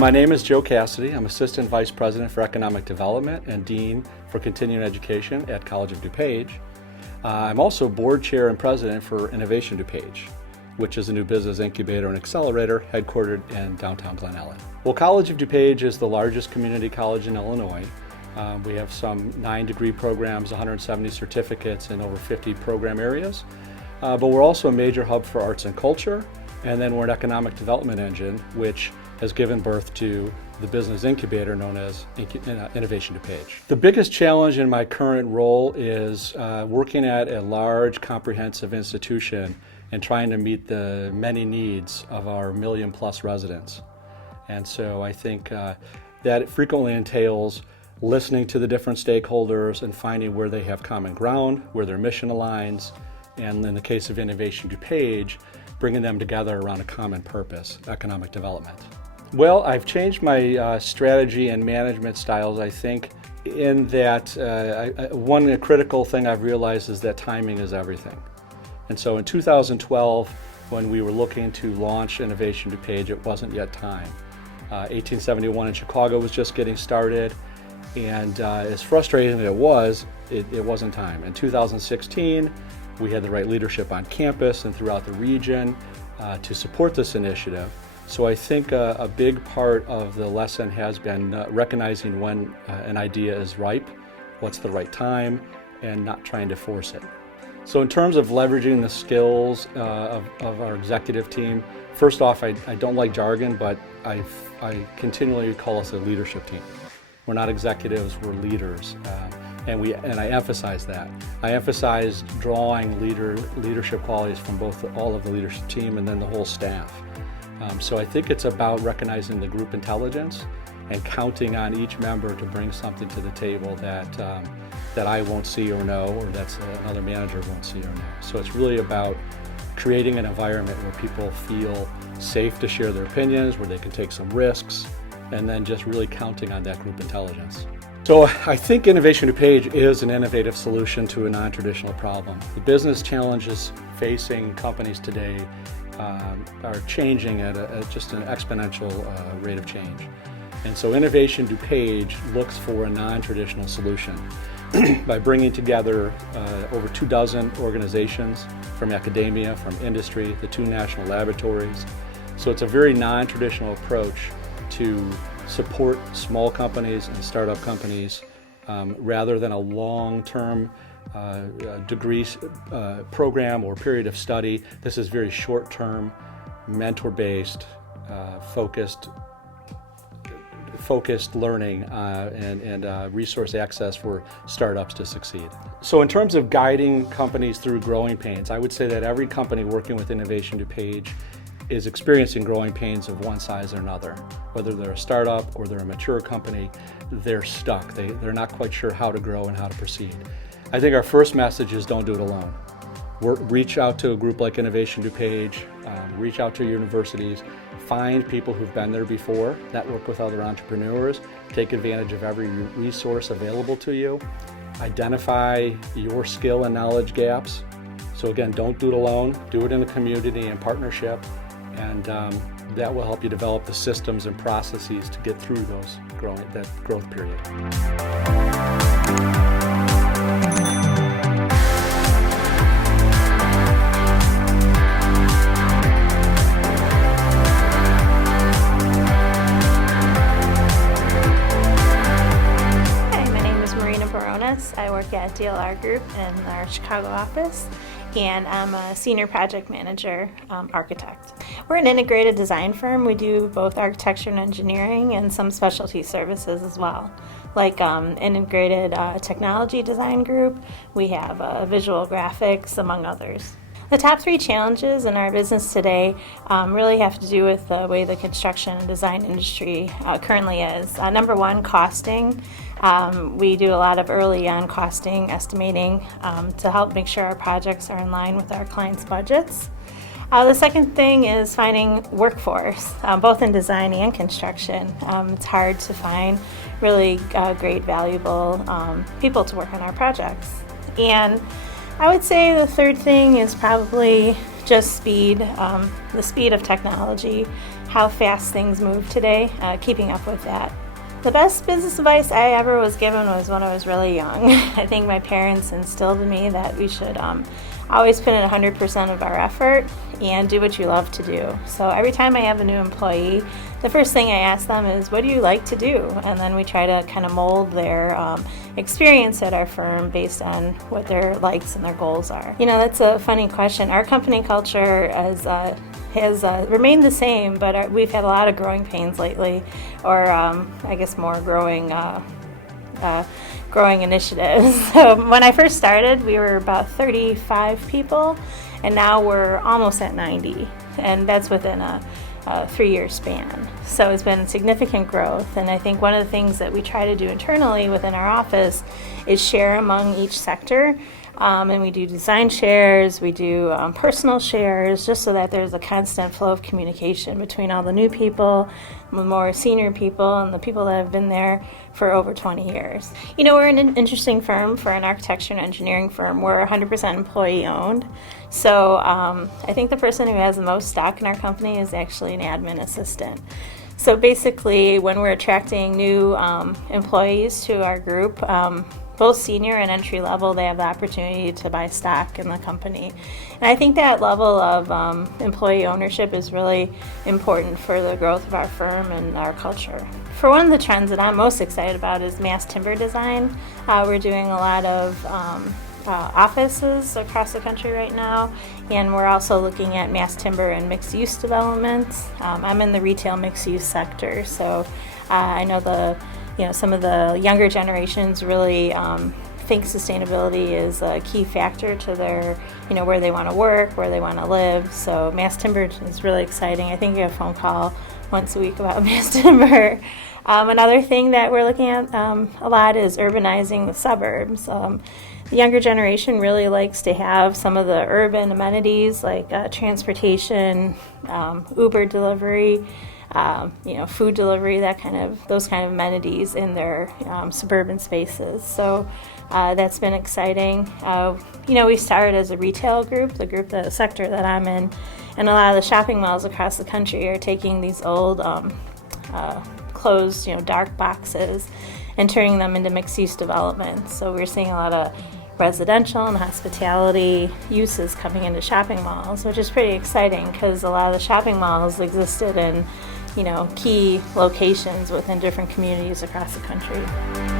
My name is Joe Cassidy. I'm Assistant Vice President for Economic Development and Dean for Continuing Education at College of DuPage. I'm also Board Chair and President for Innovation DuPage, which is a new business incubator and accelerator headquartered in downtown Glen Ellen. Well, College of DuPage is the largest community college in Illinois. We have some 9 degree programs, 170 certificates in over 50 program areas. But we're also a major hub for arts and culture, and then we're an economic development engine, which has given birth to the business incubator known as Innovation DuPage. The biggest challenge in my current role is working at a large, comprehensive institution and trying to meet the many needs of our million-plus residents. And so I think that frequently entails listening to the different stakeholders and finding where they have common ground, where their mission aligns, and in the case of Innovation DuPage, bringing them together around a common purpose, economic development. Well, I've changed my strategy and management styles, I think, in that one critical thing I've realized is that timing is everything. And so in 2012, when we were looking to launch Innovation DuPage, it wasn't yet time. 1871 in Chicago was just getting started, and as frustrating as it wasn't time. In 2016, we had the right leadership on campus and throughout the region to support this initiative. So I think a big part of the lesson has been recognizing when an idea is ripe, what's the right time, and not trying to force it. So in terms of leveraging the skills of our executive team, first off, I don't like jargon, but I continually call us a leadership team. We're not executives, we're leaders. And I emphasize that. I emphasize drawing leadership qualities from all of the leadership team and then the whole staff. So I think it's about recognizing the group intelligence and counting on each member to bring something to the table that I won't see or know, or that another manager won't see or know. So it's really about creating an environment where people feel safe to share their opinions, where they can take some risks, and then just really counting on that group intelligence. So I think Innovation DuPage is an innovative solution to a non-traditional problem. The business challenges facing companies today are changing at just an exponential rate of change. And so Innovation DuPage looks for a non-traditional solution by bringing together over 24 organizations from academia, from industry, the 2 national laboratories. So it's a very non-traditional approach to support small companies and startup companies rather than a long-term degree program or period of study. This is very short-term, mentor-based, focused learning and resource access for startups to succeed. So in terms of guiding companies through growing pains, I would say that every company working with Innovation DuPage is experiencing growing pains of one size or another. Whether they're a startup or they're a mature company, they're stuck. They're not quite sure how to grow and how to proceed. I think our first message is don't do it alone. Reach out to a group like Innovation DuPage, reach out to universities, find people who've been there before, network with other entrepreneurs, take advantage of every resource available to you, identify your skill and knowledge gaps. So again, don't do it alone, do it in a community and partnership, and that will help you develop the systems and processes to get through that growth period. Marina Berrones. I work at DLR Group in our Chicago office, and I'm a senior project manager architect. We're an integrated design firm. We do both architecture and engineering and some specialty services as well, like integrated technology design group. We have visual graphics, among others. The top 3 challenges in our business today really have to do with the way the construction and design industry currently is. Number 1, costing. We do a lot of early on costing, estimating to help make sure our projects are in line with our clients' budgets. The second thing is finding workforce, both in design and construction. It's hard to find really great, valuable people to work on our projects. And I would say the third thing is probably just speed, the speed of technology, how fast things move today, keeping up with that. The best business advice I ever was given was when I was really young. I think my parents instilled in me that we should always put in 100% of our effort and do what you love to do. So every time I have a new employee, the first thing I ask them is, what do you like to do? And then we try to kind of mold their experience at our firm based on what their likes and their goals are. You know, that's a funny question. Our company culture has remained the same, but we've had a lot of growing pains lately, or I guess more growing initiatives. So when I first started, we were about 35 people, and now we're almost at 90, and that's within a 3-year span. So it's been significant growth, and I think one of the things that we try to do internally within our office is share among each sector. And we do design shares, we do personal shares, just so that there's a constant flow of communication between all the new people, the more senior people, and the people that have been there for over 20 years. You know, we're an interesting firm for an architecture and engineering firm. We're 100% employee owned. So I think the person who has the most stock in our company is actually an admin assistant. So basically, when we're attracting new employees to our group, both senior and entry level, they have the opportunity to buy stock in the company. And I think that level of employee ownership is really important for the growth of our firm and our culture. For one of the trends that I'm most excited about is mass timber design. We're doing a lot of offices across the country right now, and we're also looking at mass timber and mixed-use developments. I'm in the retail mixed-use sector, so I know some of the younger generations really think sustainability is a key factor to their, where they want to work, where they want to live. So mass timber is really exciting. I think you have a phone call once a week about mass timber. Another thing that we're looking at a lot is urbanizing the suburbs. The younger generation really likes to have some of the urban amenities like transportation, Uber delivery, food delivery, those kind of amenities in their suburban spaces. So that's been exciting. We started as a retail group, the sector that I'm in, and a lot of the shopping malls across the country are taking these old closed, dark boxes and turning them into mixed-use developments. So we're seeing a lot of residential and hospitality uses coming into shopping malls, which is pretty exciting because a lot of the shopping malls existed in key locations within different communities across the country.